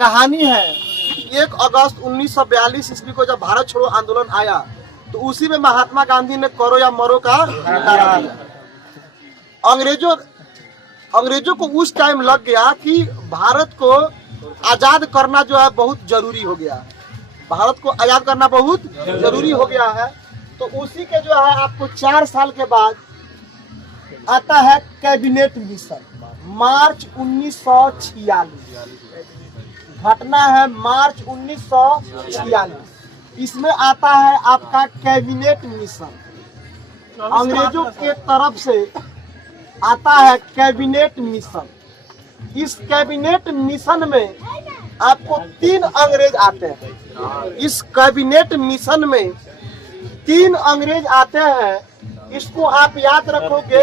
कहानी है। 1 अगस्त 1942 ईस्वी को जब भारत छोड़ो आंदोलन आया तो उसी में महात्मा गांधी ने करो या मरो का नारा दिया। अंग्रेजों को उस टाइम लग गया कि भारत को आजाद करना जो है बहुत जरूरी हो गया। भारत को आजाद करना बहुत जरूरी हो गया है। तो उसी के जो है आपको 4 साल के बाद आता है कैबिनेट मिशन। मार्च 1946 घटना है, मार्च 1946। इसमें आता है आपका कैबिनेट मिशन। अंग्रेजों के तरफ से आता है कैबिनेट मिशन। इस कैबिनेट मिशन में आपको 3 अंग्रेज आते हैं। इस कैबिनेट मिशन में 3 अंग्रेज आते हैं। इसको आप याद रखोगे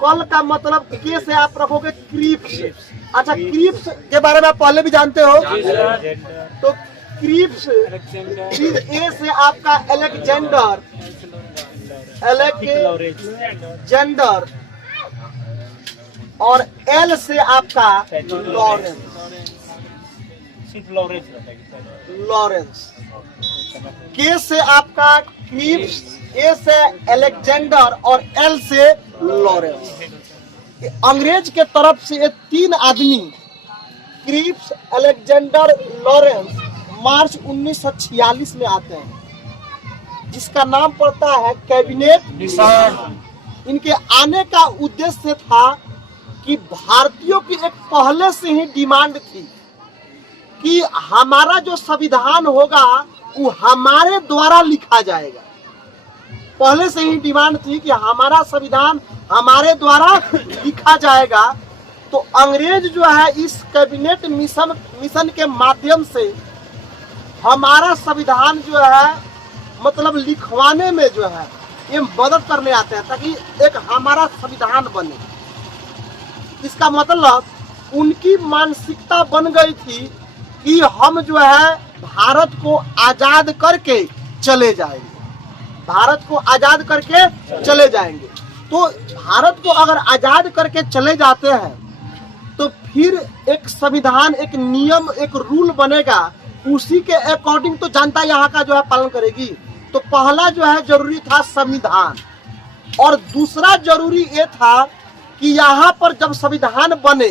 कल का मतलब के से आप रखोगे क्रीप्स। अच्छा, क्रीप्स के बारे में आप पहले भी जानते हो। तो क्रीप्स ए से आपका एलेक्जेंडर और एल से आपका लॉरेंस, के से आपका क्रीप्स, ए से एलेक्जेंडर और एल से लॉरेंस। अंग्रेज के तरफ से ये 3 आदमी क्रीप्स, एलेक्जेंडर, लॉरेंस मार्च 1946 में आते हैं, जिसका नाम पड़ता है कैबिनेट मिशन। इनके आने का उद्देश्य था कि भारतीयों की एक पहले से ही डिमांड थी कि हमारा जो संविधान होगा वो हमारे द्वारा लिखा जाएगा। पहले से ही डिमांड थी कि हमारा संविधान हमारे द्वारा लिखा जाएगा। तो अंग्रेज जो है इस कैबिनेट मिशन के माध्यम से हमारा संविधान जो है मतलब लिखवाने में जो है ये मदद करने आते हैं ताकि एक हमारा संविधान बने। इसका मतलब उनकी मानसिकता बन गई थी कि हम जो है भारत को आजाद करके चले जाएंगे, भारत को आजाद करके चले जाएंगे। तो भारत को अगर आजाद करके चले जाते हैं तो फिर एक संविधान, एक नियम, एक रूल बनेगा, उसी के अकॉर्डिंग तो जनता यहाँ का जो है पालन करेगी। तो पहला जो है जरूरी था संविधान, और दूसरा जरूरी ये था कि यहाँ पर जब संविधान बने,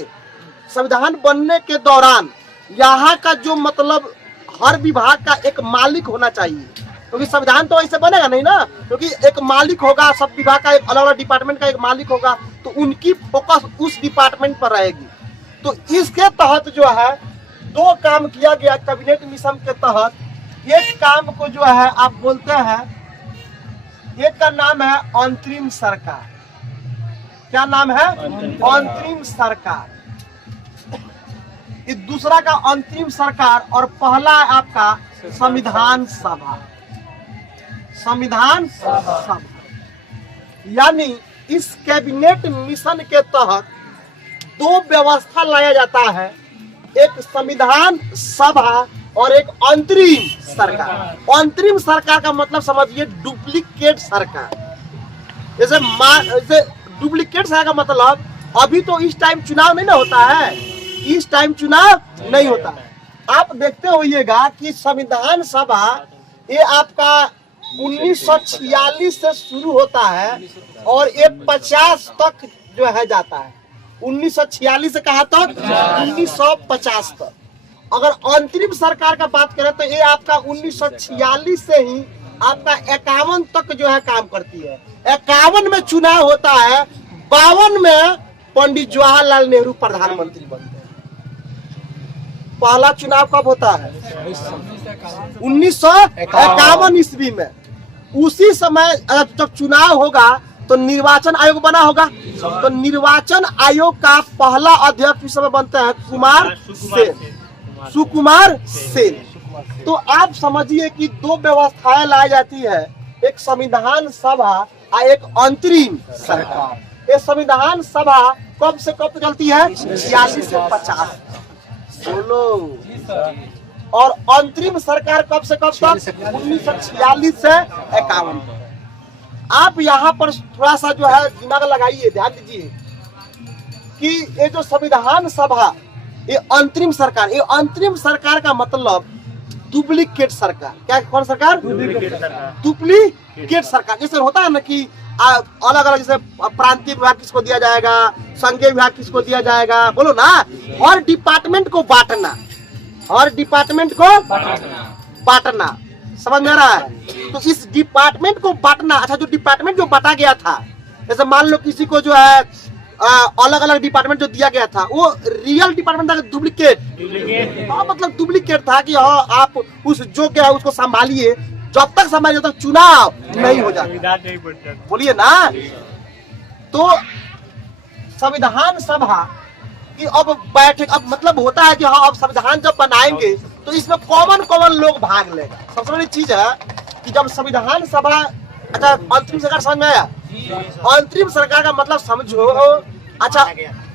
संविधान बनने के दौरान यहाँ का जो मतलब हर विभाग का एक मालिक होना चाहिए, क्योंकि संविधान तो ऐसे बनेगा नहीं ना, क्योंकि एक मालिक होगा, सब विभाग का एक अलग अलग डिपार्टमेंट का एक मालिक होगा, तो उनकी फोकस उस डिपार्टमेंट पर रहेगी। तो इसके तहत जो है 2 काम किया गया कैबिनेट मिशन के तहत। एक काम को जो है आप बोलते हैं, एक का नाम है अंतरिम सरकार। क्या नाम है? अंतरिम सरकार। इस दूसरा का अंतरिम सरकार, और पहला है आपका संविधान सभा। संविधान सभा यानी इस कैबिनेट मिशन के तहत 2 व्यवस्था लाया जाता है, एक संविधान सभा और एक अंतरिम सरकार। अंतरिम सरकार का मतलब समझिए डुप्लीकेट सरकार। जैसे डुप्लीकेट सरकार का मतलब अभी तो इस टाइम चुनाव नहीं ना होता है, इस टाइम चुनाव नहीं होता है। आप देखते होइएगा कि संविधान सभा ये आपका 1946 से शुरू होता है और ये 50 तक जो है जाता है। 1946 से कहाँ तक? 1950 तक। अगर अंतरिम सरकार का बात करें तो ये आपका 1946 से ही आपका 51 तक जो है काम करती है। 51 में चुनाव होता है, 52 में पंडित जवाहरलाल नेहरू प्रधानमंत्री बनते हैं। पहला चुनाव कब होता है? 1951 ईस्वी में। उसी समय जब चुनाव होगा तो निर्वाचन आयोग बना होगा। तो निर्वाचन आयोग का पहला अध्यक्ष इस समय बनते हैं सुकुमार सेन। तो आप समझिए कि 2 व्यवस्थाएं लाई जाती है, एक संविधान सभा और एक अंतरिम सरकार। ये संविधान सभा कब से कब तक चलती है? 46 से 50। बोलो। और अंतरिम सरकार कब से कब तक? 1946 से 51। आप यहाँ पर थोड़ा सा जो है दिमाग लगाइए, ध्यान दीजिए कि ये जो संविधान सभा ये अंतरिम सरकार, ये अंतरिम सरकार का मतलब डुप्लीकेट सरकार। क्या, कौन सरकार? डुप्लीकेट सरकार। जैसे होता है ना कि अलग अलग, जैसे प्रांतीय विभाग किसको दिया जाएगा, संघीय विभाग किसको दिया जाएगा, बोलो ना। हर डिपार्टमेंट को बांटना, हर डिपार्टमेंट को बांटना, समझ में आ रहा है? तो इस डिपार्टमेंट को बांटना, अच्छा जो डिपार्टमेंट जो बांटा गया था, जैसे मान लो किसी को जो है अलग अलग डिपार्टमेंट जो दिया गया था वो रियल डिपार्टमेंट था, डुप्लीकेट। हाँ, मतलब डुप्लीकेट था कि हाँ आप उस जो क्या है उसको संभालिए, जब तक संभालिए जब तक चुनाव नहीं हो जाता, बोलिए ना। तो संविधान सभा की अब बैठक, अब मतलब होता है कि हाँ अब संविधान जब बनाएंगे तो इसमें कॉमन लोग भाग लेगा। सबसे बड़ी चीज है कि जब संविधान सभा, अच्छा अंतरिम सरकार समझ में आया? अंतरिम सरकार का मतलब समझो, अच्छा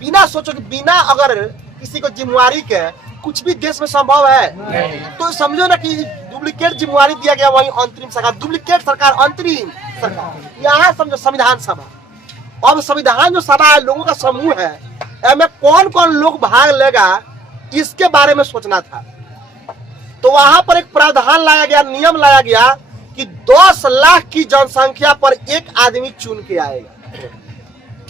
बिना सोचो कि बिना अगर किसी को जिम्मेवारी के कुछ भी देश में संभव है, तो समझो ना कि डुप्लीकेट जिम्मेवारी दिया गया, वही अंतरिम सरकार, डुप्लीकेट सरकार, अंतरिम सरकार। यहाँ समझो संविधान सभा, अब संविधान जो सभा है, लोगों का समूह है, इसमें कौन कौन लोग भाग लेगा इसके बारे में सोचना था। तो वहां पर एक प्रावधान लाया गया, नियम लाया गया कि 10 लाख की जनसंख्या पर एक आदमी चुन के आएगा।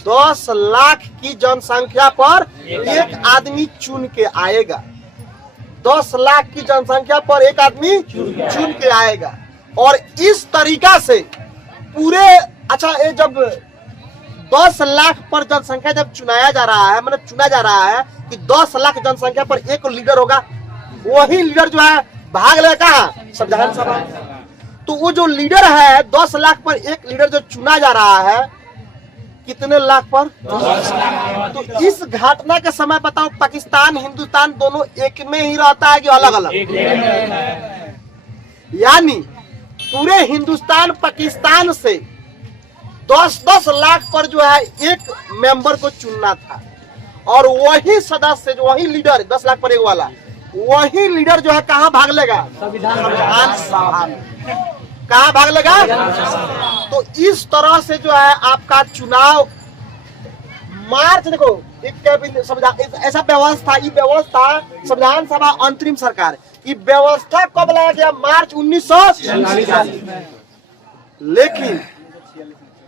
10 लाख की जनसंख्या पर एक आदमी चुन के आएगा। 10 लाख की जनसंख्या पर एक आदमी चुन के आएगा। और इस तरीका से पूरे, अच्छा ये जब 10 लाख पर जनसंख्या जब चुनाया जा रहा है, मतलब चुना जा रहा है कि 10 लाख जनसंख्या पर एक लीडर होगा, वही लीडर जो है भाग लेगा संविधान सभा। तो वो जो लीडर है 10 लाख पर एक लीडर जो चुना जा रहा है, कितने लाख पर? 10 लाख। तो इस घटना के समय बताओ, पाकिस्तान हिंदुस्तान दोनों एक में ही रहता है कि अलग अलग? यानी पूरे हिंदुस्तान पाकिस्तान से 10-10 लाख पर जो है एक मेंबर को चुनना था। और वही सदस्य, जो वही लीडर 10 लाख पर एक वाला, वही लीडर जो है कहाँ भाग लेगा? संविधान सभा में। कहाँ भाग लेगा? तो इस तरह से जो है आपका चुनाव मार्च, देखो एक संविधान ऐसा व्यवस्था, ये व्यवस्था संविधान सभा अंतरिम सरकार, ये व्यवस्था कब लाया गया? मार्च 1946 में। लेकिन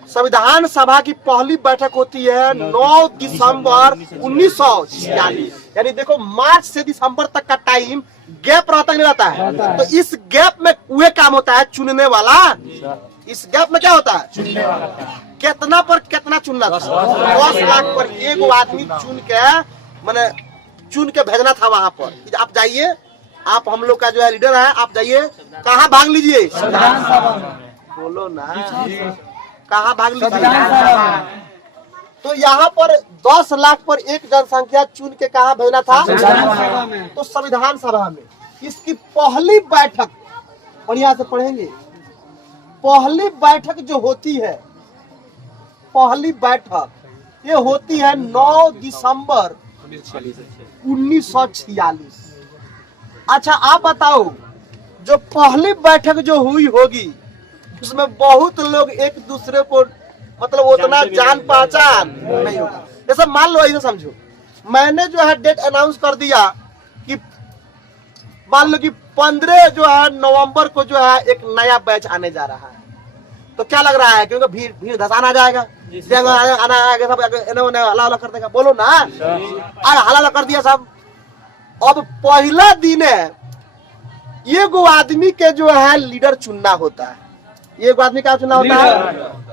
संविधान सभा की पहली बैठक होती है 9 दिसंबर 1946। यानी देखो मार्च से दिसंबर तक का टाइम गैप रहता नहीं रहता है। तो इस गैप में वे काम होता है चुनने वाला। इस गैप में क्या होता है? चुनने वाला। कितना पर कितना चुनना था? 10 लाख पर एक आदमी चुन के, मैंने चुन के भेजना था वहां पर। आप जाइए, आप हम लोग का जो है लीडर है, आप जाइए, कहाँ भाग लीजिए? संविधान सभा में। बोलो ना, कहाँ भाग लीजिए? तो यहाँ पर 10 लाख पर एक जनसंख्या चुन के कहाँ भेजना था? तो संविधान सभा में। इसकी पहली बैठक, बढ़िया से पढ़ेंगे, पहली बैठक जो होती है, पहली बैठक ये होती है 9 दिसंबर 1946। अच्छा आप बताओ, जो पहली बैठक जो हुई होगी उसमें बहुत लोग एक दूसरे को मतलब उतना जान पहचान नहीं होगा। जैसे मान लो, ऐसे समझो, मैंने जो है डेट अनाउंस कर दिया कि मान लो कि 15 जो है नवंबर को जो है एक नया बैच आने जा रहा है, तो क्या लग रहा है? क्योंकि भीड़ धसान आ जाएगा, हला कर देगा, बोलो ना, हला कर दिया सब। अब पहला दिन है, ये गो आदमी के जो है लीडर चुनना होता है। ये आदमी का चुना होता है,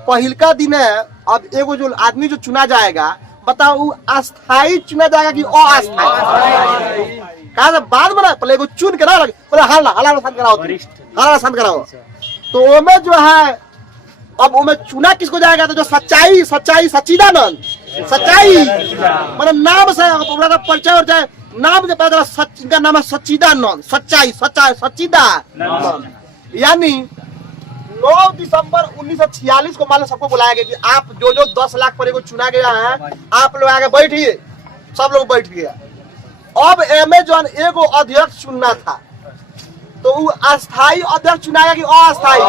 पहल का दिन है। अब एगो जो आदमी जो चुना जाएगा, बताओ अस्थाई चुना जाएगा कि अस्थाई? कहा बाद में पहले एगो चुन के ना लगे, हला शांत कराओ। तो ओमे जो है, अब ओमे चुना किसको जाएगा? तो जो सच्चाई सच्चिदानंद, सच्चाई मतलब नाम से परिचय और जाए, नाम से पता चला इनका नाम है सच्चिदानंद, सच्चाई सच्चिदानंद। यानी 9 दिसंबर 1946 को मान लो सबको बुलाया गया कि आप जो 10 लाख पर को चुना गया है, आप लोग आगे बैठिए। सब लोग बैठ गया। अब अमेजन एगो अध्यक्ष चुनना था, तो वो अस्थाई अध्यक्ष चुना गया कि अस्थाई?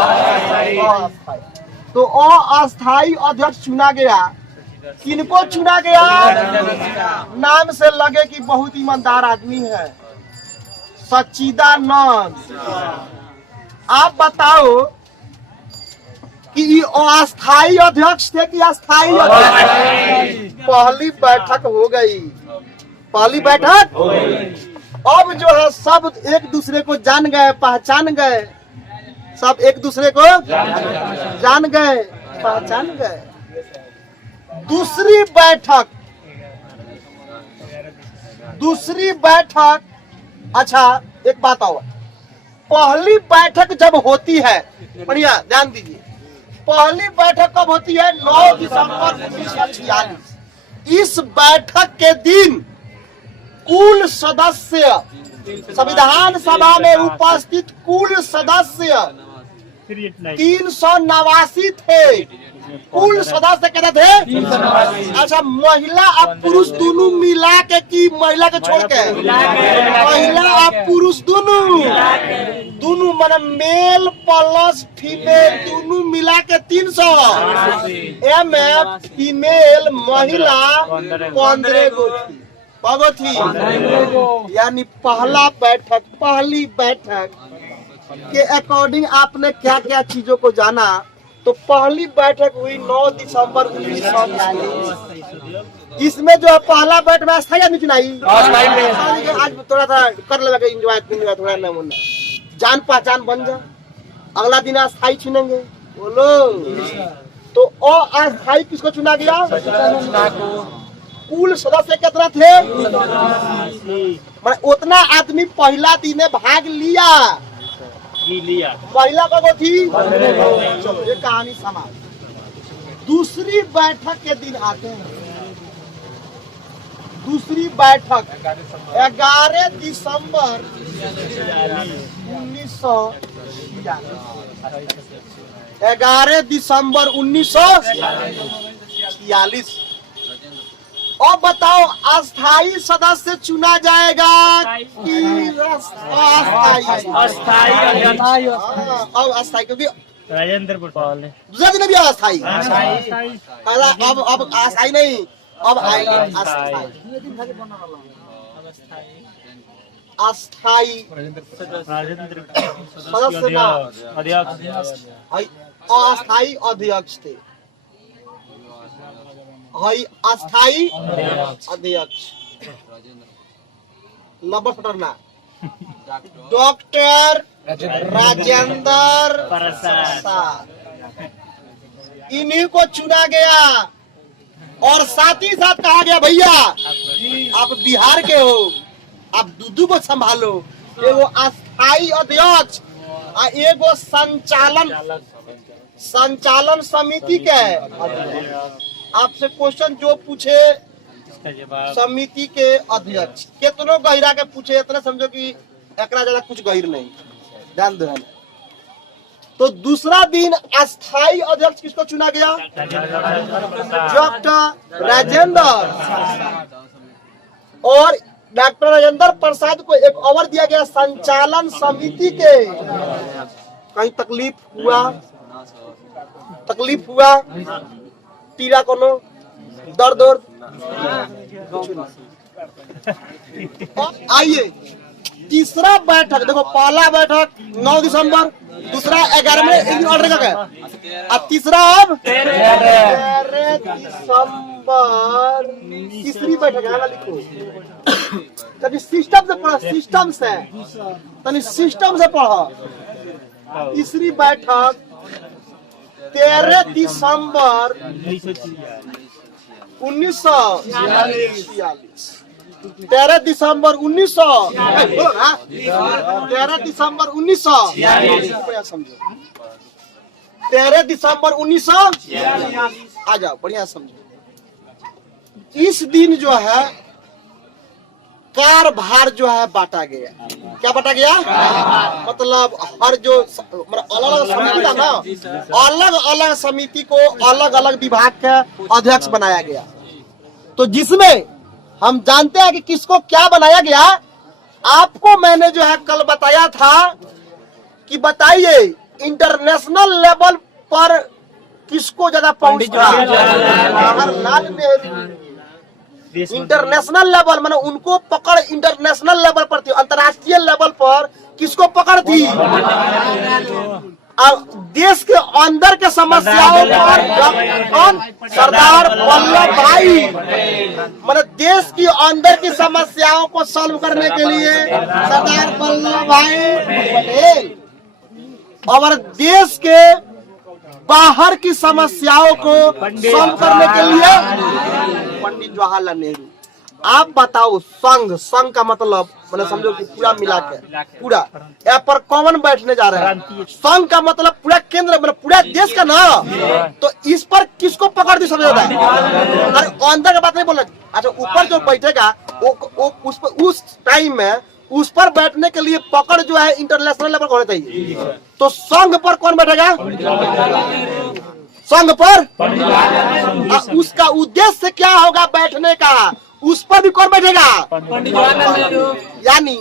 तो अस्थाई अध्यक्ष चुना गया। किनको चुना गया? नाम से लगे कि बहुत ईमानदार आदमी है, सच्चिदानंद। आप बताओ कि ये अस्थाई अध्यक्ष थे कि अस्थाई अध्यक्ष? पहली बैठक हो गई, पहली बैठक। अब जो है सब एक दूसरे को जान गए, पहचान गए, सब एक दूसरे को जान गए, पहचान गए। दूसरी बैठक, अच्छा एक बात और, पहली बैठक जब होती है, बढ़िया ध्यान दीजिए, पहली बैठक कब होती है? 9 दिसंबर 1946। इस बैठक के दिन कुल सदस्य, संविधान सभा में उपस्थित कुल सदस्य 389 थे। कुल सदस्य कितने थे? अच्छा, महिला और पुरुष दोनों मिला के कि महिला के छोड़ के? महिला और पुरुष दोनों माने मेल प्लस फीमेल दोनों मिला के 300। एम फीमेल महिला 15 गो थी, यानी पहली बैठक के अकॉर्डिंग आपने क्या क्या चीजों को जाना। तो पहली बैठक हुई 9 दिसंबर 1946। इसमें जो पहला बैठक में अस्थायी आदमी चुनाई, आज थोड़ा सा कर लेगा एंजॉय, थोड़ा ना जान पहचान बन जा, अगला दिन अस्थायी चुनेंगे। बोलो तो अस्थायी किसको चुना गया? कुल सदस्य कितना थे? उतना आदमी पहला दिन भाग लिया। महिला कब थी? चलो ये कहानी समाप्त। दूसरी बैठक के दिन आते हैं। दूसरी बैठक 11 दिसंबर 1946। अब बताओ अस्थाई सदस्य चुना जाएगा कि अस्थाई? अब अस्थाई, क्योंकि राजेंद्र दूसरा दिन भी अस्थाई। अब अस्थाई नहीं, अब आएंगे अस्थाई सदस्य ना, अस्थाई अध्यक्ष थे। अस्थाई अध्यक्ष लबना डॉक्टर राजेंद्र प्रसाद, इन्हीं को चुना गया। और साथ ही साथ कहा गया भैया आप बिहार के हो, आप दूधू को संभालो। एगो अस्थाई अध्यक्ष, एगो संचालन समिति के। आपसे क्वेश्चन जो पूछे समिति के अध्यक्ष, कितनों गहिरा के पूछे, इतना समझो कि एकरा ज्यादा कुछ गहिर नहीं, ध्यान दो। तो दूसरा दिन अस्थाई अध्यक्ष किसको चुना गया? डॉक्टर राजेंद्र। और डॉक्टर राजेंद्र प्रसाद को एक और दिया गया संचालन समिति के। कहीं तकलीफ हुआ पीड़ा कोनो दर्द आइए तीसरा बैठक देखो। पहला बैठक 9 दिसंबर, दूसरा 11 में, एक दिन ऑर्डर का है। अब तीसरा अब 13 दिसंबर। तीसरी बैठक है ना, लिखो कभी सिस्टम से पढ़ा, सिस्टम से पढ़ा। तीसरी बैठक 13 दिसंबर 1946। 13 दिसंबर 1946 समझो। 13 दिसंबर 1946 आ जाओ, बढ़िया समझो। इस दिन जो है कारभार जो है बांटा गया। क्या बांटा गया? मतलब हर जो अलग अलग समिति था ना, अलग अलग समिति को अलग अलग विभाग का अध्यक्ष बनाया गया। तो जिसमें हम जानते हैं कि किसको क्या बनाया गया। आपको मैंने जो है कल बताया था कि बताइए इंटरनेशनल लेवल पर किसको ज्यादा पहुंच था? जवाहरलाल नेहरू। इंटरनेशनल लेवल माने उनको पकड़ इंटरनेशनल लेवल पर थी, अंतर्राष्ट्रीय लेवल पर किसको पकड़ थी? अब देश के अंदर के समस्याओं पर कौन? सरदार वल्लभ भाई। मतलब देश की अंदर की समस्याओं को सॉल्व करने के लिए सरदार वल्लभ भाई पटेल, और देश के बाहर की समस्याओं को सॉल्व करने के लिए पंडित जवाहरलाल नेहरू। आप बताओ, संघ का मतलब मैंने समझो कि पूरा मिला के पूरा यहाँ पर कॉमन बैठने जा रहे हैं। संघ का मतलब पूरा केंद्र मतलब पूरा देश का ना, तो इस पर किसको पकड़ दी समझ? अरे अंदर का बात नहीं बोल रहा। अच्छा, ऊपर जो बैठेगा वो उस टाइम में उस पर बैठने के लिए पकड़ जो है इंटरनेशनल लेवल होना चाहिए। तो संघ पर कौन बैठेगा? संघ पर उसका उद्देश्य क्या होगा बैठने का? उस पर भी कौन बैठेगा? यानी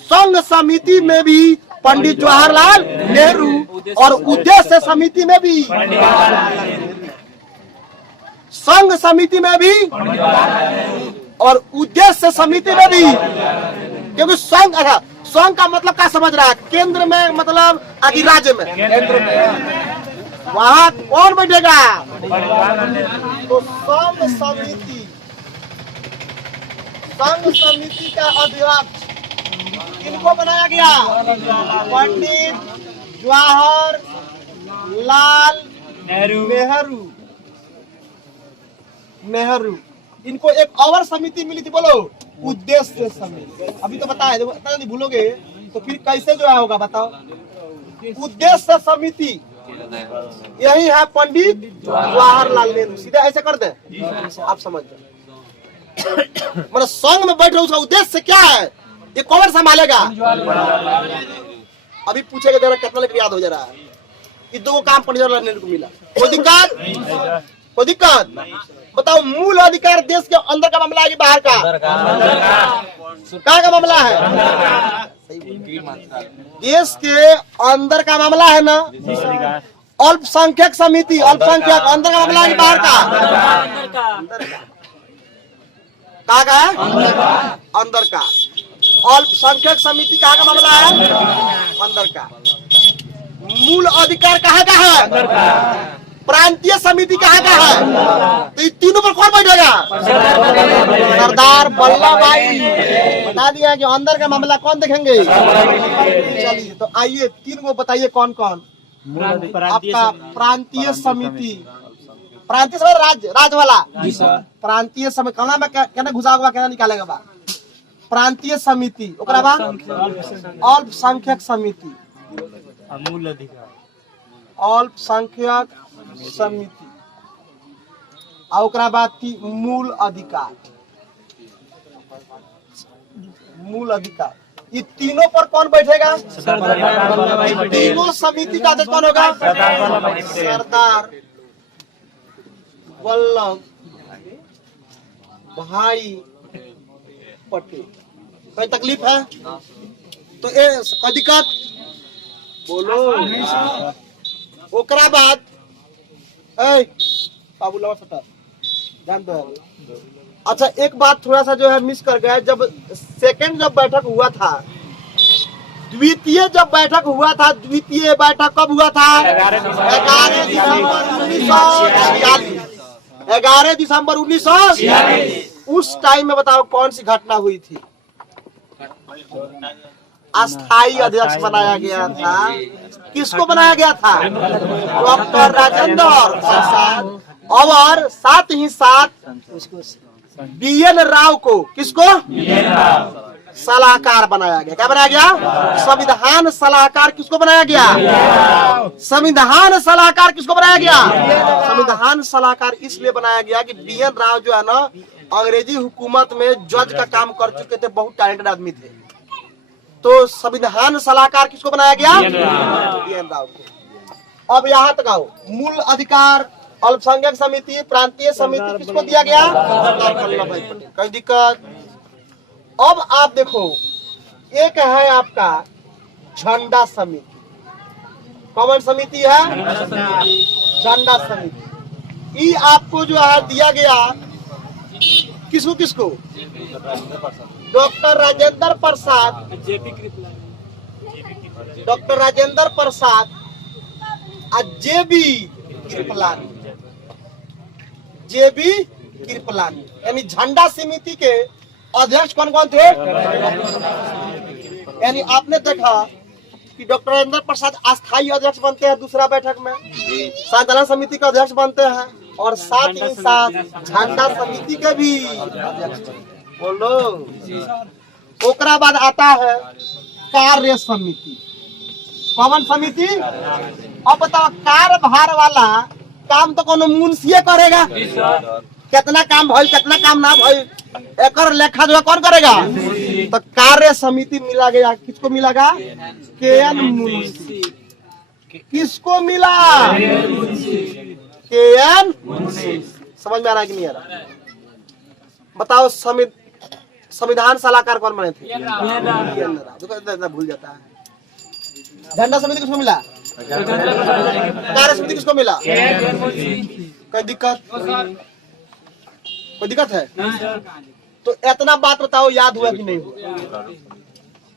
संघ समिति में भी पंडित जवाहरलाल नेहरू और उद्देश्य समिति में भी संघ समिति में भी और उद्देश्य समिति में भी। क्योंकि संघ, अच्छा संघ का मतलब क्या समझ रहा है? केंद्र में मतलब आगे राज्य में, वहाँ कौन बैठेगा? तो संघ समिति का अध्यक्ष किनको बनाया गया? पंडित जवाहरलाल नेहरू। इनको एक और समिति मिली थी, बोलो, उद्देश्य समिति। अभी तो बताया, नहीं भूलोगे तो फिर कैसे जो है होगा बताओ। उद्देश्य समिति यही है पंडित जवाहरलाल नेहरू। सीधा ऐसे कर दे, आप समझ जाओ। मतलब संघ में बैठ रहे उसका उद्देश्य क्या है? ये कौन संभालेगा? अभी पूछेगा जरा कितना लेकर याद हो जा रहा है। ये दो काम पंडित जवाहरलाल नेहरू को मिला। कोई दिक्कत? कोई दिक्कत? बताओ, मूल अधिकार देश के अंदर का मामला है कि बाहर का? कहाँ का मामला है? देश के अंदर का मामला है ना। अल्पसंख्यक समिति, अल्पसंख्यक अंदर का मामला है कि बाहर का? कहाँ का है? अंदर का। अल्पसंख्यक समिति कहाँ का मामला है? अंदर का। मूल अधिकार कहाँ का है? प्रांतीय समिति कहाँ का है? तो इन तीनों पर कौन बैठेगा? सरदार वल्लभ भाई। बता दिया कि अंदर का मामला कौन देखेंगे? चलिए तो आइए तीन को बताइए कौन कौन। आपका प्रांतीय समिति, प्रांतीय समिति राज वाला प्रांतीय समिति कहना में कहना घुसा हुआ कहना निकालेगा बा। प्रांतीय समिति, ओकरा बाद अल्पसंख्यक समिति, मूल अधिकार, अल्पसंख्यक समिति, और ओकरा बाद थी मूल अधिकार। मूल अधिकार, ये तीनों पर कौन बैठेगा? तीनों समिति का अध्यक्ष कौन होगा? सरदार वल्लभ भाई पटेल। कोई तकलीफ है तो ये दिक्कत बोलो। ओकरा बाद बाबूलाल सटर ध्यान दो। अच्छा एक बात थोड़ा सा जो है मिस कर गया। जब सेकंड जब बैठक हुआ था, द्वितीय जब बैठक हुआ था, द्वितीय बैठक कब हुआ था? 11 दिसंबर 1946। 11 दिसंबर 1946। उस टाइम में बताओ कौन सी घटना हुई थी? अस्थाई अध्यक्ष बनाया गया था। किसको बनाया गया था? डॉक्टर राजेंद्र प्रसाद, और साथ ही साथ BN राव को, किसको? सलाहकार बनाया गया। क्या बनाया गया? संविधान सलाहकार किसको बनाया गया? संविधान सलाहकार किसको बनाया गया? संविधान सलाहकार इसलिए बनाया गया कि BN राव जो है ना, अंग्रेजी हुकूमत में जज का काम कर चुके थे, बहुत टैलेंटेड आदमी थे। तो संविधान सलाहकार किसको बनाया गया? BN राव को। अब यहाँ तक आओ, मूल अधिकार, अल्पसंख्यक समिति, प्रांतीय समिति किसको दिया गया? सरदार वल्लभ भाई पटेल। कोई दिक्कत? अब आप देखो, एक है आपका झंडा समिति। कौन समिति है? झंडा समिति। ये आपको जो है दिया गया किसको किसको? डॉक्टर राजेंद्र प्रसाद, डॉक्टर राजेंद्र प्रसाद जेबी कृपलानी, जेबी कृपलानी, यानी झंडा समिति के अध्यक्ष कौन कौन थे? यानी आपने देखा कि डॉक्टर राजेंद्र प्रसाद अस्थायी अध्यक्ष बनते हैं दूसरा बैठक में, संचालन समिति के अध्यक्ष बनते हैं, और साथ ही साथ झंडा समिति के भी अध्यक्ष। बोलो। ओकरा बाद आता है कार्य समिति। कौन समिति? अब बताओ, कार्यभार वाला काम तो कोनो मुंशिये करेगा। कितना काम भइल कितना काम ना भइल एकर लेखा जो कौन करेगा? तो कार्य समिति मिला गया किसको? मिलागा केएन मुंशी। किसको मिला? केएन मुंशी। समझ में आ रहा है कि नहीं आ रहा? बताओ, संविधान सलाहकार कौन बने थे? भूल जाता है। झंडा समिति किसको मिला? कार्य समिति किसको मिला? कोई दिक्कत? कोई दिक्कत है? तो इतना बात बताओ, याद हुआ कि नहीं हुआ?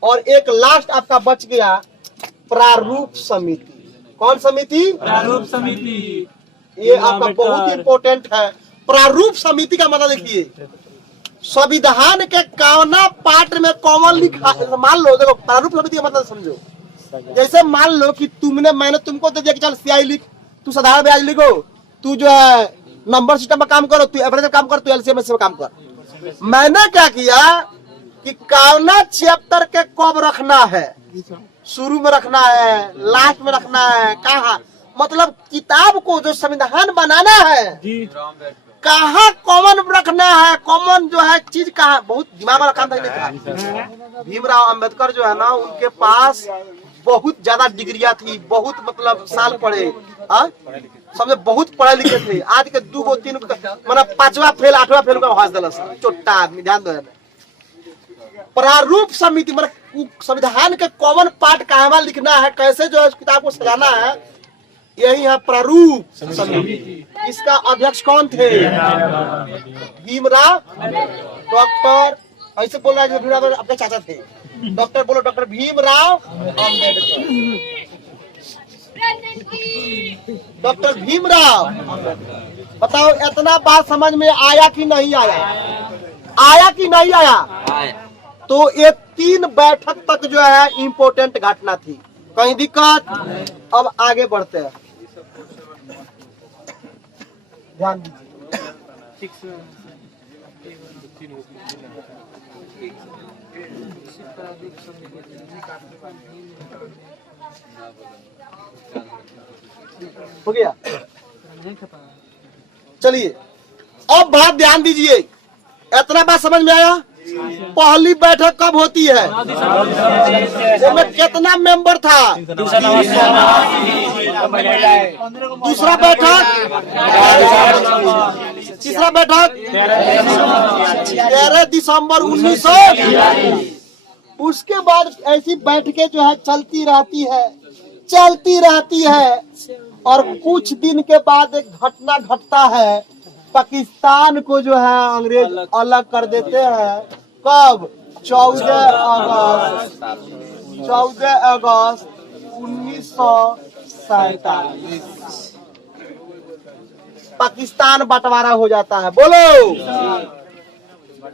और एक लास्ट आपका बच गया प्रारूप समिति। कौन समिति? प्रारूप समिति। ये आपका बहुत इंपॉर्टेंट है। प्रारूप समिति का मतलब देखिए, संविधान के कौना पार्ट में कॉमन लिखा। मान लो, देखो प्रारूप समिति का मतलब समझो। जैसे मान लो कि मैंने तुमको दे दिया कि चल सीआई लिख, तू साधारण ब्याज लिखो, तू जो है नंबर सिस्टम में काम करो, तू एवरेज में काम कर, तू एलसीएम में काम कर। मैंने क्या किया कि कौना चैप्टर के कब रखना है, शुरू में रखना है, लास्ट में रखना है, कहाँ, मतलब किताब को जो संविधान बनाना है कहाँ कॉमन रखना है, कॉमन जो है चीज कहाँ, बहुत दिमाग वाला काम था। भीमराव अंबेडकर जो है ना, उनके पास बहुत ज्यादा डिग्रियां थी, बहुत मतलब साल पढ़े, समझे, बहुत पढ़े लिखे थे। आज के 2 3 मतलब 5वां फेल 8वां फेल का भाष दलस चोट्टा आदमी। ध्यान दो। प्रारूप समिति मतलब संविधान के कॉमन पार्ट कहाँ लिखना है, कैसे जो है उस किताब को सजाना है, यही है प्रारूप समिति। इसका अध्यक्ष कौन थे? भीमराव। डॉक्टर, ऐसे बोल रहा है भीमराव अपने चाचा थे। डॉक्टर बोलो, डॉक्टर भीमराव अम्बेडकर। डॉक्टर भीमराव अम्बेडकर। बताओ, इतना बात समझ में आया कि नहीं आया? आया कि नहीं आया? तो ये 3 बैठक तक जो है इंपॉर्टेंट घटना थी। कहीं दिक्कत? अब आगे बढ़ते हैं, ध्यान दीजिए। हो गया? चलिए, अब बात ध्यान दीजिए। इतना बात समझ में आया? पहली बैठक कब होती है? उसमें कितना मेंबर था? दूसरा बैठक, तीसरा बैठक 13 दिसंबर 1942। उसके बाद ऐसी बैठकें जो है चलती रहती है, और कुछ दिन के बाद एक घटना घटता है। पाकिस्तान को जो है अंग्रेज अलग कर देते हैं। कब? 14 अगस्त 1947 पाकिस्तान बंटवारा हो जाता है। बोलो,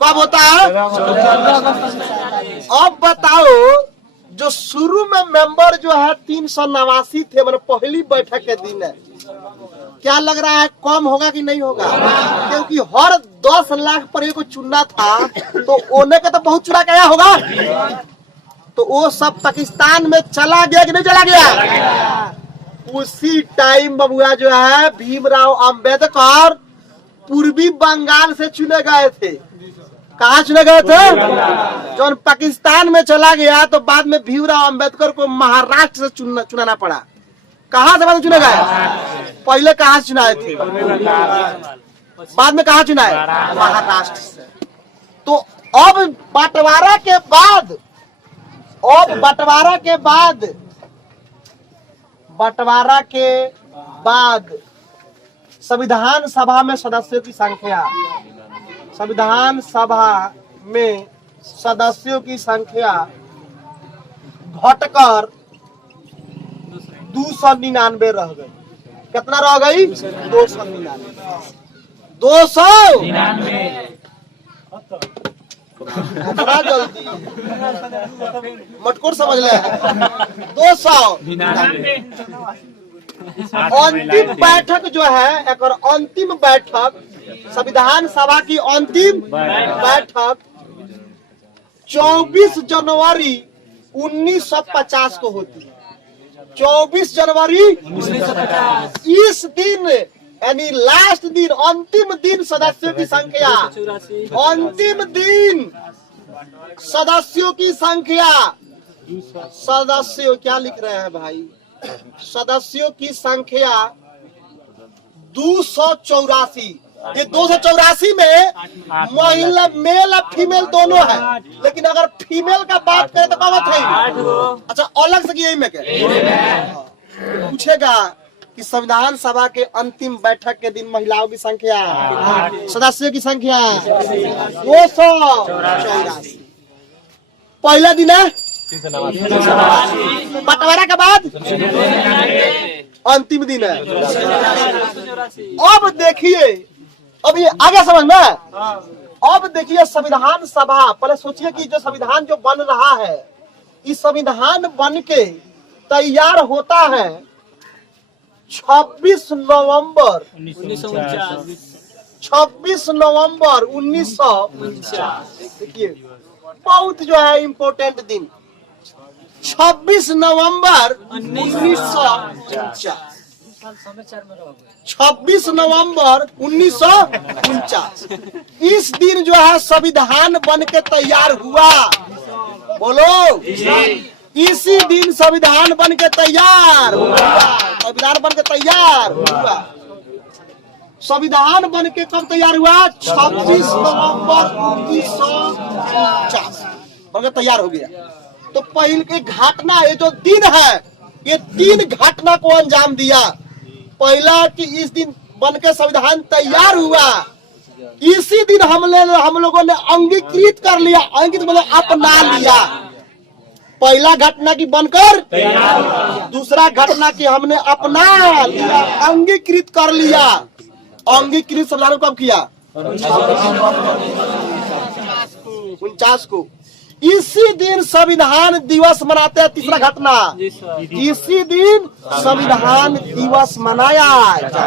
कब होता है? अब बताओ, जो शुरू में मेंबर जो है 389 थे, मतलब पहली बैठक के दिन है, क्या लग रहा है कम होगा कि नहीं होगा? क्योंकि हर 10 लाख पर एक को चुनना था, तो ओने का तो बहुत चुना गया होगा। तो वो सब पाकिस्तान में चला गया कि नहीं चला गया? उसी टाइम बबुआ जो है भीमराव अंबेडकर पूर्वी बंगाल से चुने गए थे। कहाँ चुने गए थे? जो पाकिस्तान में चला गया, तो बाद में भीमराव अंबेडकर को महाराष्ट्र से चुनाना पड़ा। कहाँ से बाद में चुने गए? पहले कहाँ से चुनाए थे? बाद में कहाँ चुनाए? महाराष्ट्र से। तो अब बंटवारा के बाद संविधान सभा में सदस्यों की संख्या, संविधान सभा में सदस्यों की संख्या घटकर 299 रह गई। कितना रह गई? 299। 299 इतना जल्दी मटकोर समझ ले। 299 अंतिम बैठक जो है, एक और अंतिम बैठक संविधान सभा की अंतिम बैठक 24 जनवरी 1950 को होती है। 24 जनवरी 1950। इस दिन यानी लास्ट दिन, अंतिम दिन सदस्यों की संख्या, अंतिम दिन सदस्यों की संख्या, सदस्यों क्या लिख रहे हैं भाई? सदस्यों की संख्या 284। ये 284 में महिला, मेल और फीमेल दोनों है, लेकिन अगर फीमेल का बात करें तो कौन है? अच्छा, अलग से यही में क्या पूछेगा कि संविधान सभा के अंतिम बैठक के दिन महिलाओं की संख्या, सदस्यों की संख्या 284। पहला दिन है बंटवारा के बाद अंतिम दिन है। अब देखिए, अब ये आगे समझ में। अब देखिए संविधान सभा, पहले सोचिए कि जो संविधान जो बन रहा है, इस संविधान बन के तैयार होता है 26 नवंबर 1949। देखिए बहुत जो है इम्पोर्टेंट दिन, 26 नवंबर 1949। 26 नवंबर 1949 इस दिन जो है संविधान बन के तैयार हुआ। बोलो, इसी दिन संविधान बन के तैयार हुआ। संविधान बन के तैयार हुआ। संविधान बन के कब तैयार हुआ? 26 नवंबर 1949 बन के तैयार हो गया। तो पहले की घटना, ये जो दिन है, ये 3 घटना को अंजाम दिया। पहला कि इस दिन बनकर संविधान तैयार हुआ, इसी दिन हम लोगों ने अंगीकृत कर लिया। अंगीकृत मतलब अपना लिया। पहला घटना की बनकर, दूसरा घटना की हमने अपना लिया, अंगीकृत कर लिया। अंगीकृत संविधान कब किया? 49 को। इसी दिन संविधान दिवस मनाते हैं। तीसरा घटना, इसी दिन संविधान दिवस मनाया जाता।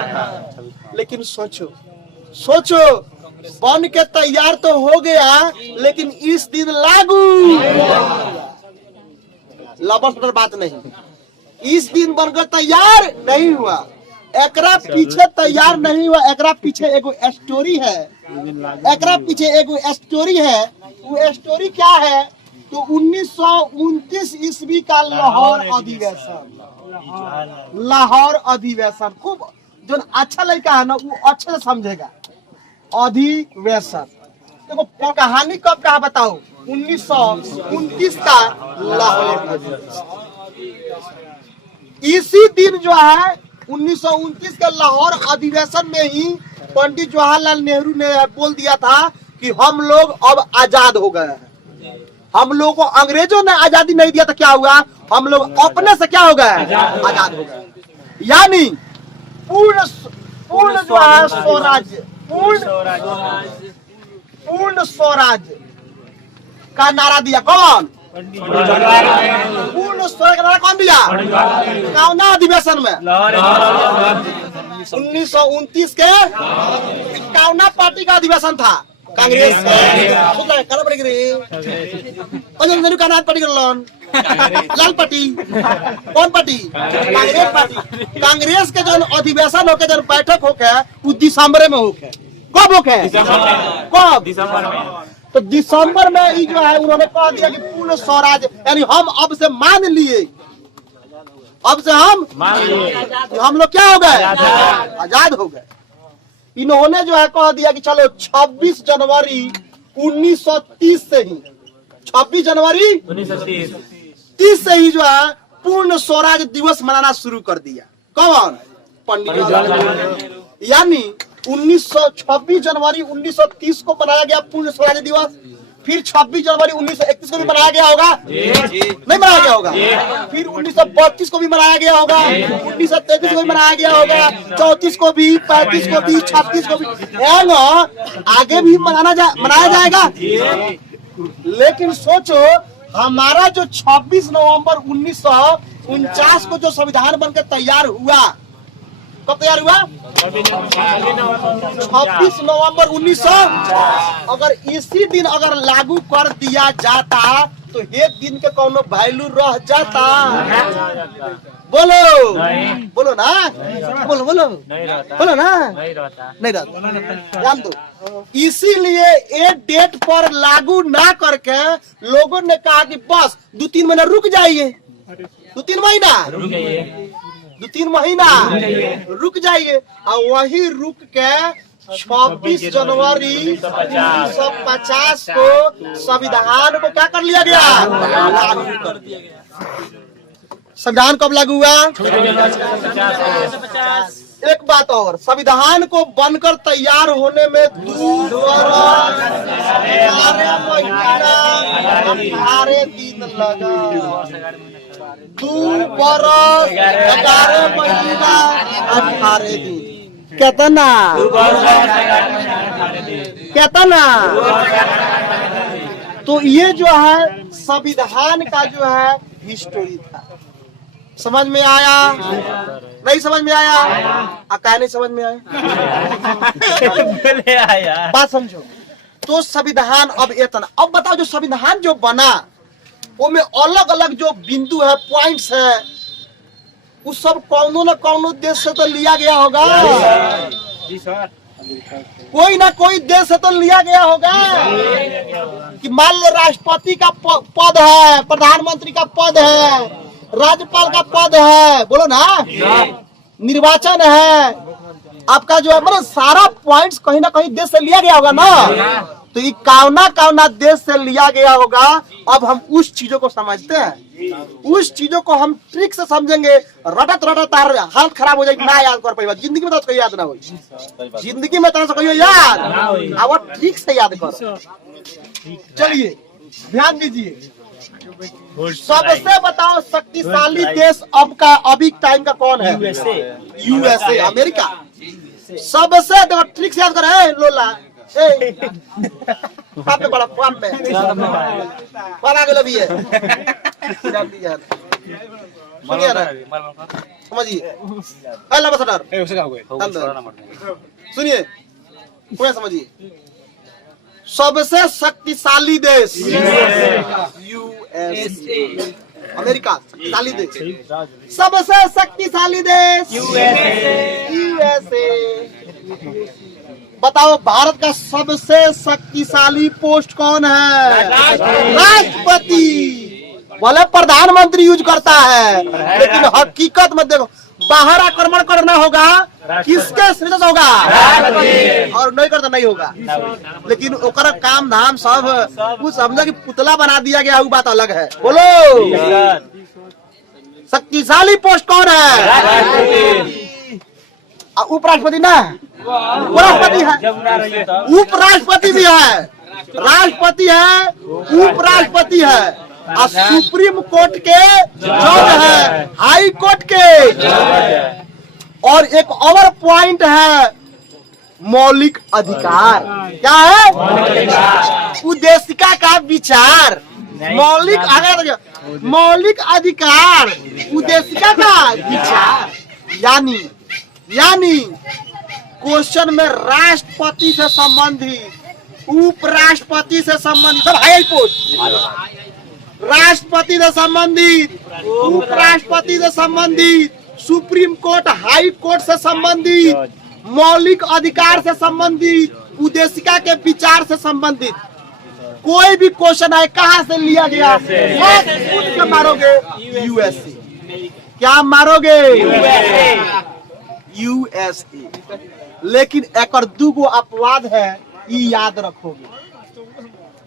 लेकिन सोचो बन के तैयार तो हो गया, लेकिन इस दिन लागू लबर बात नहीं। इस दिन बनकर तैयार नहीं हुआ, एकरा पीछे तैयार नहीं हुआ। एकरा पीछे एगो स्टोरी है, एकरा पीछे एगो स्टोरी है। वो स्टोरी क्या है? तो 1929 ईस्वी का लाहौर अधिवेशन, लाहौर अधिवेशन खूब जो अच्छा लड़का है ना, वो अच्छे से समझेगा। अधिवेशन देखो कहानी कब कहा बताओ? 1929 का लाहौर अधिवेशन। इसी दिन जो है 1929 के लाहौर अधिवेशन में ही पंडित जवाहरलाल नेहरू ने बोल दिया था कि हम लोग अब आजाद हो गए हैं। हम लोगों को अंग्रेजों ने आजादी नहीं दिया तो क्या हुआ? हम लोग अपने से क्या हो गए? आजाद हो गए। यानी पूर्ण जो है स्वराज्य, पूर्ण स्वराज्य का नारा दिया कौन? पूर्ण स्वराज्य का नारा कौन दिया? कौन अधिवेशन में? 1929 के कौन पार्टी का अधिवेशन था? कांग्रेस पार्टी लाल पार्टी, कौन पार्टी? कांग्रेस पार्टी। कांग्रेस के जो अधिवेशन होके, जो बैठक होके, वो दिसंबर में होके। कब होके? कब? दिसंबर में। तो दिसंबर में ही जो है उन्होंने कह दिया कि पूर्ण स्वराज, यानी हम अब से मान लिए, अब से हम लोग क्या हो गए? आजाद हो गए। इन्होंने जो है कह दिया कि चलो 26 जनवरी 1930 से ही, 26 जनवरी 1930 से ही जो है पूर्ण स्वराज दिवस मनाना शुरू कर दिया। कौन? पंडित जवाहरलाल नेहरू। यानी 26 जनवरी 1930 को मनाया गया पूर्ण स्वराज्य दिवस, फिर 26 जनवरी 1931 को भी मनाया गया होगा, नहीं मनाया गया होगा, फिर 1932 को भी मनाया गया होगा, 1933 को भी मनाया गया होगा, 34 को भी, 35 को भी, 36 को भी, आगे भी मनाया जाएगा। लेकिन सोचो हमारा जो 26 नवंबर 1949 को जो संविधान बनकर तैयार हुआ, कब तैयार हुआ? 26 नवंबर 1900। अगर इसी दिन अगर लागू कर दिया जाता तो एक दिन के कोनो वैल्यू रह जाता? बोलो बोलो ना, बोलो बोलो बोलो ना, नहीं रहता। ध्यान दो, इसीलिए एक डेट पर लागू ना करके लोगों ने कहा कि बस 2-3 महीना रुक जाइए, 2-3 महीना, 2-3 महीना रुक जाइए। और वही रुक के 26 जनवरी 1950 को संविधान को क्या कर लिया गया? लागू कर दिया गया। संविधान कब लागू हुआ? एक बात और, संविधान को बनकर तैयार होने में 2 बरस 18 दिन लगा। 2 बरस 11 महीना 18 दिन। कितना? कितना? तो ये जो है संविधान का जो है हिस्टोरी था। समझ में आया? नहीं समझ में आया? क्या नहीं समझ में आया? बात समझो। तो संविधान अब इतना, अब बताओ जो संविधान जो बना वो में अलग अलग जो बिंदु है, पॉइंट्स है, वो सब कौनो न कौनो देश से तो लिया गया होगा। कोई ना कोई देश से तो लिया गया होगा। कि मान लो राष्ट्रपति का पद है, प्रधानमंत्री का पद है, राज्यपाल का पद है, बोलो ना, निर्वाचन है, आपका जो है मतलब सारा पॉइंट्स कहीं ना कहीं देश से लिया गया होगा ना। तो ये कावना देश से लिया गया होगा। अब हम उस चीजों को समझते हैं, उस चीजों को हम ट्रिक से समझेंगे। रटत तार हालत खराब हो जाएगी, ना याद कर पाएगा जिंदगी में, तो कोई याद ना हो जिंदगी में, तरह से कोई याद अब ट्रिक से याद करो। चलिए ध्यान दीजिए, सबसे बताओ शक्तिशाली देश अब का अभी टाइम का कौन है? USA, America. सबसे देखो ट्रिक से याद करो। लोला बड़ा फॉर्म में बना के लगी है, सुनिए ना, समझिए। अल्लाह बसदार सुनिए, पूरा समझिए। सबसे शक्तिशाली देश यूएसए, अमेरिका शक्तिशाली देश। सबसे शक्तिशाली देश यूएसए। बताओ भारत का सबसे शक्तिशाली पोस्ट कौन है? राष्ट्रपति। बोले प्रधानमंत्री यूज करता है, लेकिन हकीकत में देखो बाहर आक्रमण करना होगा किसके श्रेष्ठ होगा? और नहीं करता नहीं होगा। लेकिन ओकर काम धाम सब कुछ समझो कि पुतला बना दिया गया, वो बात अलग है। बोलो शक्तिशाली पोस्ट कौन है? उपराष्ट्रपति ना, उपराष्ट्रपति है, उपराष्ट्रपति भी है, राष्ट्रपति है, उपराष्ट्रपति है, और सुप्रीम कोर्ट के जज है, हाई कोर्ट के। और एक और पॉइंट है मौलिक अधिकार। क्या है? उद्देशिका का विचार। मौलिक अधिकार, उद्देशिका का विचार। यानी क्वेश्चन में राष्ट्रपति से संबंधित, उपराष्ट्रपति से संबंधित, सब हाई पोस्ट, राष्ट्रपति से संबंधित, उपराष्ट्रपति से संबंधित, सुप्रीम कोर्ट, हाई कोर्ट से संबंधित, मौलिक अधिकार से संबंधित, उद्देशिका के विचार से संबंधित कोई भी क्वेश्चन आए, कहाँ से लिया गया? क्या मारोगे? यूएसए। क्या मारोगे? यूएसए। लेकिन एक और 2 अपवाद है, ये याद रखोगे।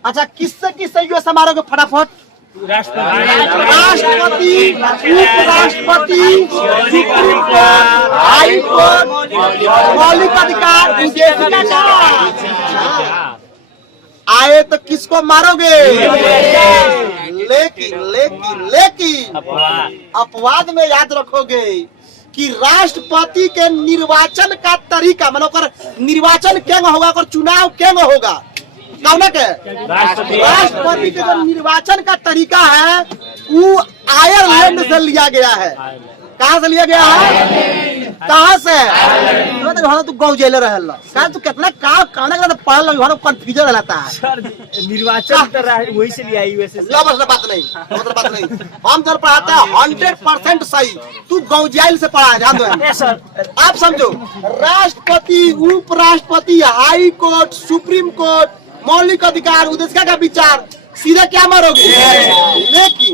अच्छा, किससे यूएसए मारोगे? फटाफट राष्ट्रपति, उपराष्ट्रपति, सुप्रीम कोर्ट, हाई कोर्ट, मौलिक अधिकार, उद्देशिका का आए तो किसको मारोगे? लेकिन लेकिन लेकिन अपवाद में याद रखोगे कि राष्ट्रपति के निर्वाचन का तरीका मतलब निर्वाचन केंग होगा और चुनाव केंग होगा कौन के राष्ट्रपति के जो निर्वाचन का तरीका है वो आयरलैंड से लिया गया है। कहाँ से लिया गया है? कहाँ से? तू गाँव जेल रहे तू कितना पढ़ लो कंफ्यूजन रहता है। निर्वाचन कर रहा है वही से लिया यूएसए से। बात नहीं हम जब पढ़ाते हैं 100% सही। तू गाँव जेल से पढ़ा ध्यान दो। आप समझो राष्ट्रपति, उपराष्ट्रपति, हाई कोर्ट, सुप्रीम कोर्ट, मौलिक अधिकार, उद्देशिका का विचार सीधे क्या मारोगे? लेकिन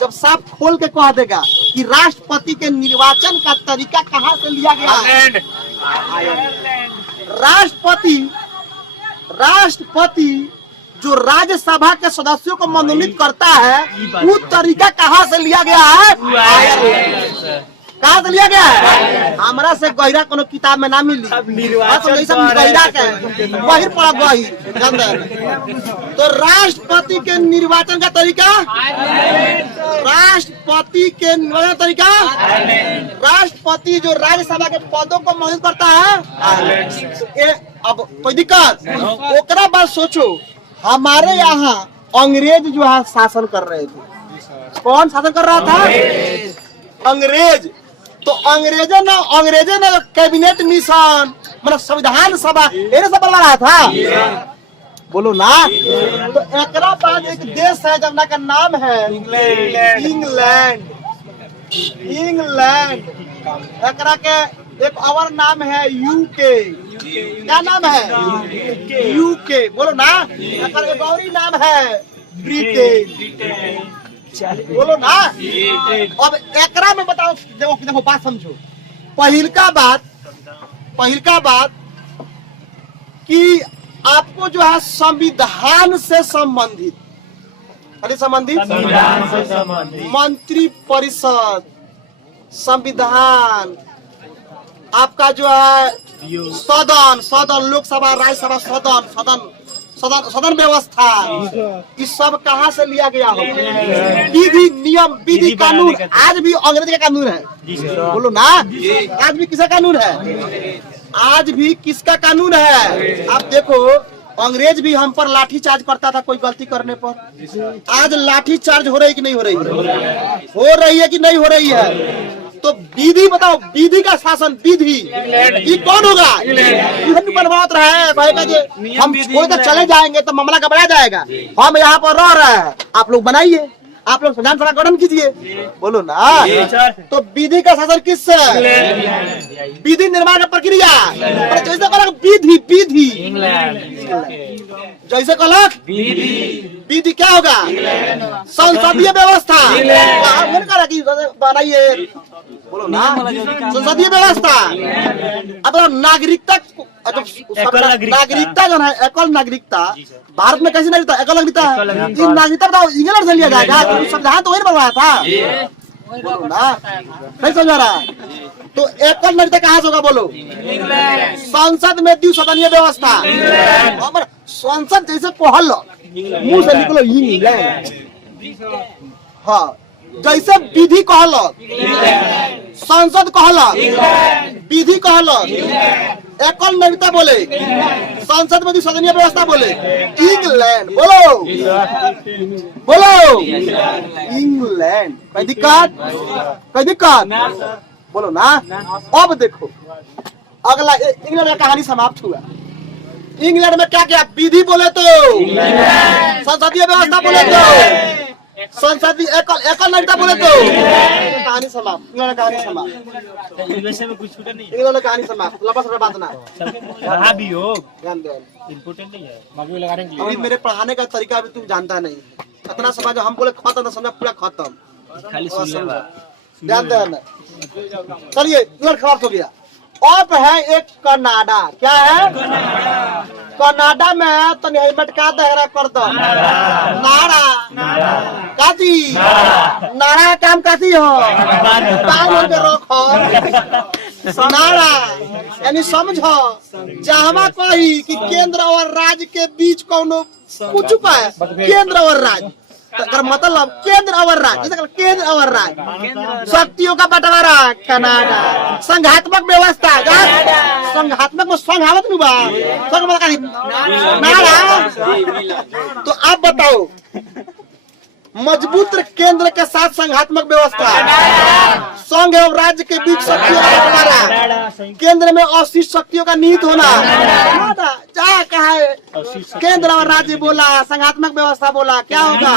जब साफ खोल के कह देगा कि राष्ट्रपति के निर्वाचन का तरीका कहाँ से लिया गया है? राष्ट्रपति जो राज्यसभा के सदस्यों को मनोनीत करता है वो तरीका कहाँ से लिया गया है? कहाँ से लिया गया है? हमारा से गहिरा कोनो किताब में ना मिली। गहिरा के वही पड़ा गहिर। तो राष्ट्रपति के निर्वाचन का तरीका, राष्ट्रपति के निर्वाचन का तरीका, राष्ट्रपति जो राज्यसभा के पदों को मनोनीत करता है। अब कोई दिक्कत? ओकरा बात सोचो हमारे यहाँ अंग्रेज जो है शासन कर रहे थे। कौन शासन कर रहा था? अंग्रेज। तो अंग्रेजे ना कैबिनेट मिशन मतलब संविधान सभा ये सब बना रहा था। बोलो ना। तो एकरा बाद एक देश है जमना का नाम है इंग्लैंड। एकरा के एक और नाम है यूके। क्या नाम है? यूके। बोलो ना। एकरा एक और ही नाम है ब्रिटेन। बोलो ना। अब एकरा में बताओ, देखो बात समझो। पहिलका बात कि आपको जो है संविधान से संबंधित मंत्री परिषद, संविधान, आपका जो है सदन, लोकसभा, राज्यसभा, सदन व्यवस्था, इस सब कहाँ से लिया गया हो? विधि, नियम, विधि, कानून। आज भी अंग्रेज का कानून है। बोलो ना। आज भी किसका कानून है? आज भी किसका कानून है? आप देखो अंग्रेज भी हम पर लाठी चार्ज करता था कोई गलती करने पर। आज लाठी चार्ज हो रही कि नहीं हो रही है? हो रही है कि नहीं हो रही है? तो विधि बताओ, विधि का शासन, विधि ये कौन होगा? बनवात रहा है भाई का जो हम छोड़ कर चले जाएंगे तो मामला घबरा जाएगा। हम यहाँ पर रह रहे हैं, आप लोग बनाइए, आप लोग संविधान सभा गठन कीजिए। बोलो ना। तो विधि का शासन किससे? विधि निर्माण प्रक्रिया जैसे विधि जैसे कलक विधि क्या होगा? संसदीय व्यवस्था बनाइए। बोलो ना। संसदीय व्यवस्था। अब नागरिकता जो है एकल नागरिकता भारत में कैसी नागरिकता? एकल नागरिकता। नागरिकता बताओ इंग्लैंड से लिया जाएगा? संविधान तो वही बनवाया था। बोलो ना। नहीं समझा रहा। तो एकल नागरिकता कहाँ से होगा? बोलो। संसद में द्विसदनीय व्यवस्था। संसद जैसे कहल मुंह से निकलो इंग्लैंड। हाँ जैसे विधि कहलक, संसद कहलक, विधि कहलक, एकल नागरिकता बोले, संसद में द्विसदनीय व्यवस्था बोले, इंग्लैंड। बोलो इंग्लैंड। कोई दिक्कत? बोलो ना। अब देखो अगला इंग्लैंड का कहानी समाप्त हुआ। इंग्लैंड में क्या क्या? विधि बोले तो, संसदीय व्यवस्था बोले तो, संसदीय एकल नागरिकता बोले तो कहानी समाप्त। इंग्लैंड कहानी समाप्त। यूएसए में कुछ छूटा नहीं है। इंग्लैंड कहानी समाप्त। लंबा समय बात ना रहा भी हो, ध्यान दो। इम्पोर्टेंट नहीं है। अभी मेरे पढ़ाने का तरीका अभी तुम जानता नहीं। इतना समझ हम बोले खत्म तो समझा पूरा खत्म। खाली सुन ले। ध्यान देना। चलिए इंग्लैंड खराब हो गया। अब है एक कनाडा। क्या है? कनाडा में तो नहीं मटका दहरा कर दो नारा। क्या थी? नारा का काम कथी हो बांध के रखो नारा यानी समझो जहाँ कही कि केंद्र और राज्य के बीच कोनो कुछ है केंद्र और राज्य अगर मतलब केंद्र और राज्य केंद्र और राज्य शक्तियों का बंटवारा कनाडा संघात्मक व्यवस्था संघात्मक में संघावत नहीं बा संघ नारा तो आप बताओ मजबूत केंद्र के साथ संघात्मक व्यवस्था संघ एवं राज्य के बीच शक्तियों का बंटवारा केंद्र में अवशिष्ट शक्तियों का निहित होना क्या कहा है केंद्र और राज्य बोला संघात्मक व्यवस्था बोला क्या होगा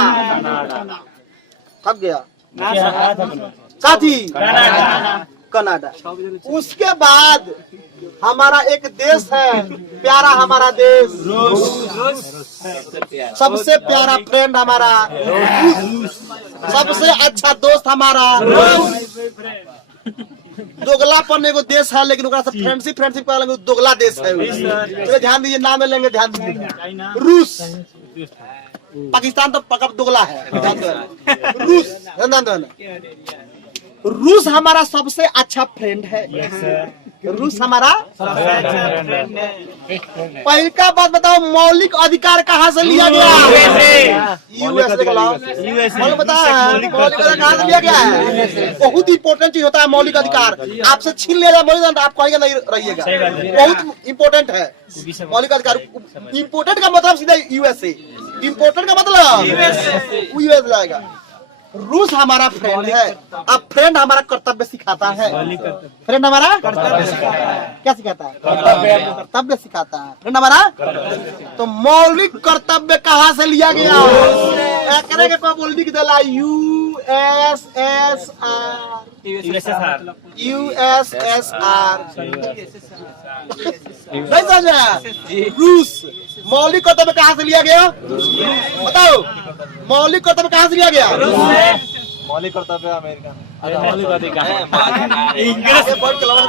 थक गया साथी कनाडा उसके बाद हमारा एक देश है प्यारा हमारा देश सबसे प्यारा फ्रेंड हमारा सबसे अच्छा दोस्त हमारा दोगलापन एगो देश है लेकिन फ्रेंडशिप का दोगला देश है तो ध्यान दीजिए नाम लेंगे ध्यान दीजिए रूस पाकिस्तान तो पकड़ दोगला है रूस रूस हमारा सबसे अच्छा फ्रेंड है रूस हमारा पहली का बात बताओ मौलिक अधिकार कहाँ से लिया गया यूएस बताया मौलिक अधिकार कहाँ से लिया गया है बहुत इंपॉर्टेंट चीज होता है मौलिक अधिकार आपसे छीन लिया जाए मौलिक अधिकार आप कहेंगे नहीं रहिएगा बहुत इंपॉर्टेंट है मौलिक अधिकार इंपॉर्टेंट का मतलब सीधा यूएसए इंपॉर्टेंट का मतलब यूएस लाएगा रूस हमारा फ्रेंड है अब फ्रेंड हमारा कर्तव्य सिखाता है फ्रेंड हमारा क्या सिखाता है कर्तव्य सिखाता है फ्रेंड हमारा तो मौलिक कर्तव्य कहाँ से लिया गया मौलिक दिला यूएसएसआर नहीं समझा रूस मौलिक कर्तव्य कहाँ से लिया गया बताओ मौलिक कर्तव्य कहाँ से लिया गया मौलिक कर्तव्य अमेरिका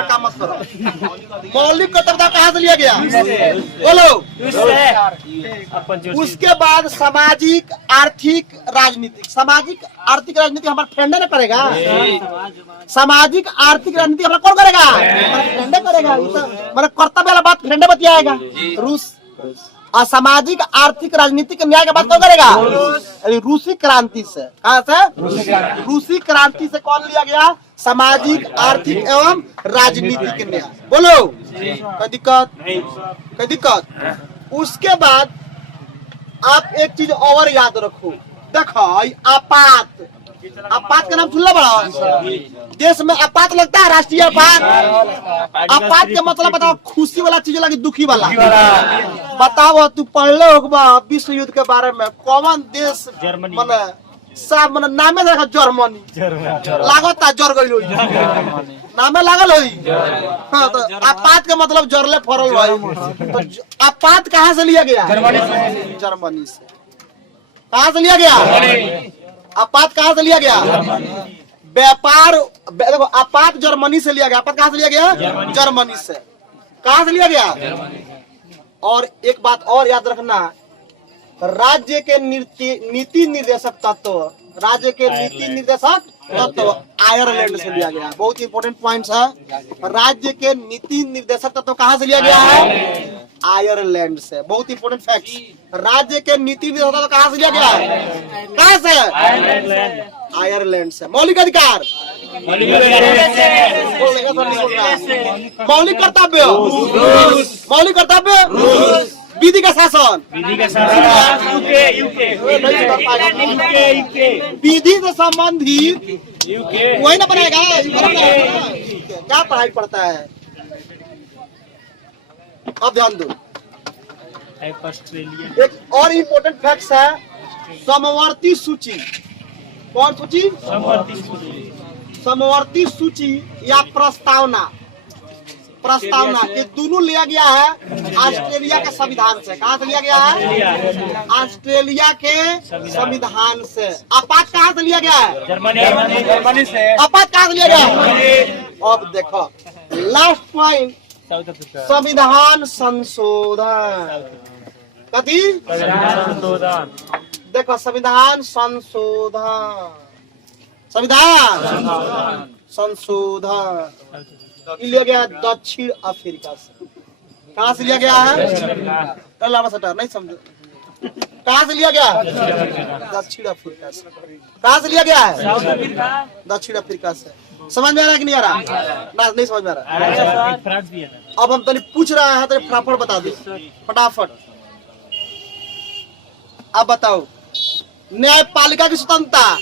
काम मत करो मौलिक कर्तव्य कहाँ से लिया गया बोलो उसके बाद सामाजिक आर्थिक राजनीतिक हमारा फ्रेंड ना करेगा सामाजिक आर्थिक राजनीति हमारा कौन करेगा फ्रेंड करेगा मतलब कर्तव्य वाला बात फ्रेंड बतियाएगा रूस और सामाजिक आर्थिक राजनीतिक न्याय के बात कौन करेगा रूसी क्रांति से कहाँ से रूसी क्रांति से कौन लिया गया सामाजिक आर्थिक एवं राजनीतिक न्याय बोलो कोई दिक्कत उसके बाद आप एक चीज और याद रखो देखो आपात का नाम सुन लो बड़ा देश में आपात लगता है राष्ट्रीय आपात के मतलब बताओ खुशी वाला चीज लगी दुखी वाला बताओ तू पढ़ले होगा विश्व युद्ध के बारे में कौन देश माने सब माने नामे देखा जर्मनी लागता जर गई नामे लागल हुई हाँ तो आपात का मतलब जरले फरल भाई तो आपात कहाँ से लिया गया जर्मनी से कहाँ से लिया गया आपात कहाँ से लिया गया व्यापार देखो आपात जर्मनी से लिया गया आपात कहाँ से लिया गया जर्मनी से कहाँ से लिया गया और एक बात और याद रखना राज्य के नीति निर्देशक तत्व आयरलैंड से लिया गया बहुत इंपॉर्टेंट पॉइंट्स है राज्य के नीति निर्देशक तत्व कहाँ से लिया गया है आयरलैंड से बहुत इंपॉर्टेंट फैक्ट्स राज्य के नीति निर्देशक तत्व कहाँ से लिया गया है कहाँ से आयरलैंड से मौलिक अधिकार मौलिक कर्तव्य विधि का शासन विधि से संबंधित वही ना बनाएगा क्या पढ़ाई पढ़ता है अब ध्यान दो एक और इम्पोर्टेंट फैक्ट है समवर्ती सूची कौन सूची समवर्ती सूची या प्रस्तावना ये दोनों लिया गया है ऑस्ट्रेलिया के संविधान से कहाँ से लिया गया है ऑस्ट्रेलिया के संविधान से आपात कहाँ से लिया गया है जर्मनी से आपात कहाँ से लिया गया है अब देखो लास्ट पॉइंट संविधान संशोधन कथी देखो संविधान संशोधन, संविधान संशोधन ये लिया गया दक्षिण अफ्रीका से। कहाँ से लिया गया है? नहीं समझो, कहाँ से लिया गया? दक्षिण अफ्रीका से। कहाँ से लिया गया है? दक्षिण अफ्रीका से। समझ में आ रहा है कि नहीं आ रहा? ना नहीं समझ में आ रहा। फ्रांस भी है ना। अब हम तनी पूछ रहे हैं तो फटाफट बता दो, फटाफट। अब बताओ न्यायपालिका की स्वतंत्रता,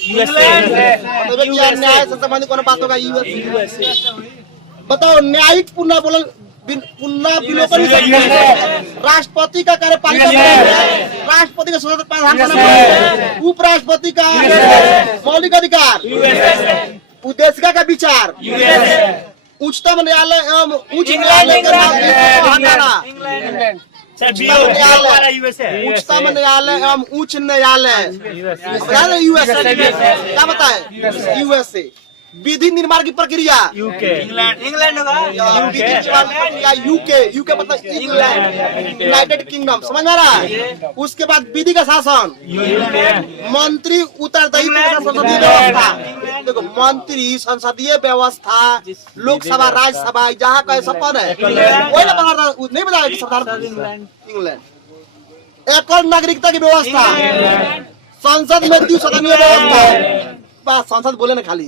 न्याय से संबंधित कौन बात होगा? यूएसए। बताओ न्यायिक पुनर्विलोपन राष्ट्रपति का कार्यपालिका, राष्ट्रपति का स्वतंत्र प्रधान, उपराष्ट्रपति का मौलिक अधिकार, उद्देशिका का विचार, उच्चतम न्यायालय एवं उच्च न्यायालय का हटाना, उच्चतम न्यायालय एवं उच्च न्यायालय, यूएसए। क्या बताए? यूएसए। विधि निर्माण की प्रक्रिया, इंग्लैंड होगा। यूके मतलब इंग्लैंड, यूनाइटेड किंगडम। समझ में आ रहा है? उसके बाद विधि का शासन, मंत्री उत्तरदायी संसदीय व्यवस्था। देखो मंत्री संसदीय व्यवस्था, लोकसभा राज्यसभा जहाँ का सपन है वही ना, नहीं बताया इंग्लैंड। एकल नागरिकता की व्यवस्था, संसद में द्विसदनीय व्यवस्था। बस संसद बोले ना खाली,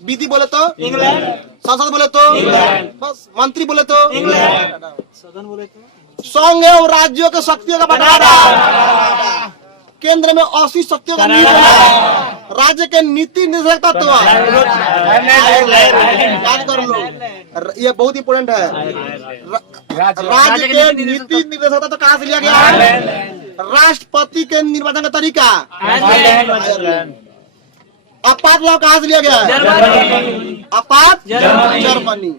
विधि बोले तो इंग्लैंड, संसद बोले तो इंग्लैंड, बस मंत्री बोले तो इंग्लैंड, सदन बोले तो। संघ एवं राज्यों के शक्तियों का बंटवारा, केंद्र में 80 शक्तियों का नियंत्रण, राज्य के नीति निर्देशक तत्व। याद कर लो, ये बहुत इंपोर्टेंट है। राज्य के नीति निर्देशक तत्व कहाँ से लिया गया है? राष्ट्रपति के निर्वाचन का तरीका। आपात लाभ कहाँ से लिया गया है? आपात जर्मनी।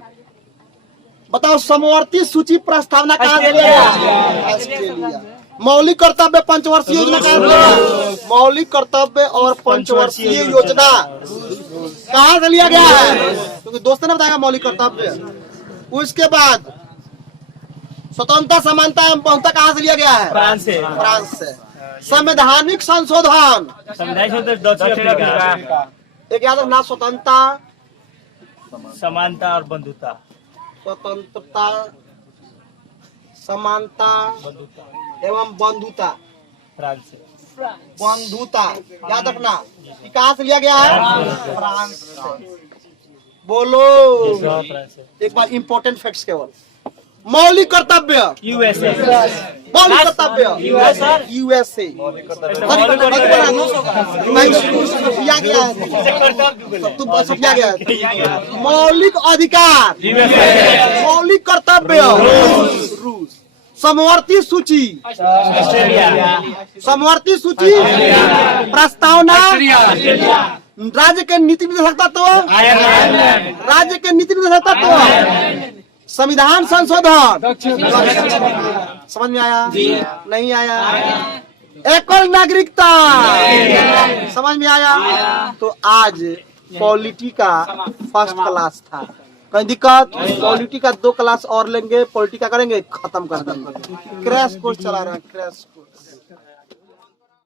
बताओ समवर्ती सूची प्रस्तावना कहाँ से लिया गया? ऑस्ट्रेलिया। मौलिक कर्तव्य पंचवर्षीय योजना कहाँ से लिया? मौलिक कर्तव्य और पंचवर्षीय योजना कहाँ से लिया गया है? क्योंकि दोस्तों ने बताया मौलिक कर्तव्य। उसके बाद स्वतंत्रता, समानता एवं बहुता कहाँ से लिया गया है? फ्रांस से। फ्रांस से। संवैधानिक संशोधन, दक्षिण अफ्रीका। एक याद रखना, स्वतंत्रता, समानता और बंधुता। स्वतंत्रता, समानता एवं बंधुता। फ्रांस से। बंधुता याद रखना, कहाँ से लिया गया है? फ्रांस से। बोलो फ्रांस से। एक बार इम्पोर्टेंट फैक्ट्स केवल। मौलिक कर्तव्य, यूएसए। मौलिक कर्तव्य, यूएसए। मौलिक अधिकार, मौलिक कर्तव्य, रूस। समवर्ती सूची, समवर्ती सूची प्रस्तावना, राज्य के नीति निर्देशक तत्व, राज्य के नीति निर्देशक तत्व, संविधान संशोधन। समझ में आया? नहीं आया? एकल नागरिकता समझ में आया? तो आज पॉलिटी का फर्स्ट क्लास था, कोई दिक्कत? पॉलिटी का 2 क्लास और लेंगे, पॉलिटी का करेंगे, खत्म कर देंगे। क्रैश कोर्स चला रहा है, क्रैश कोर्स।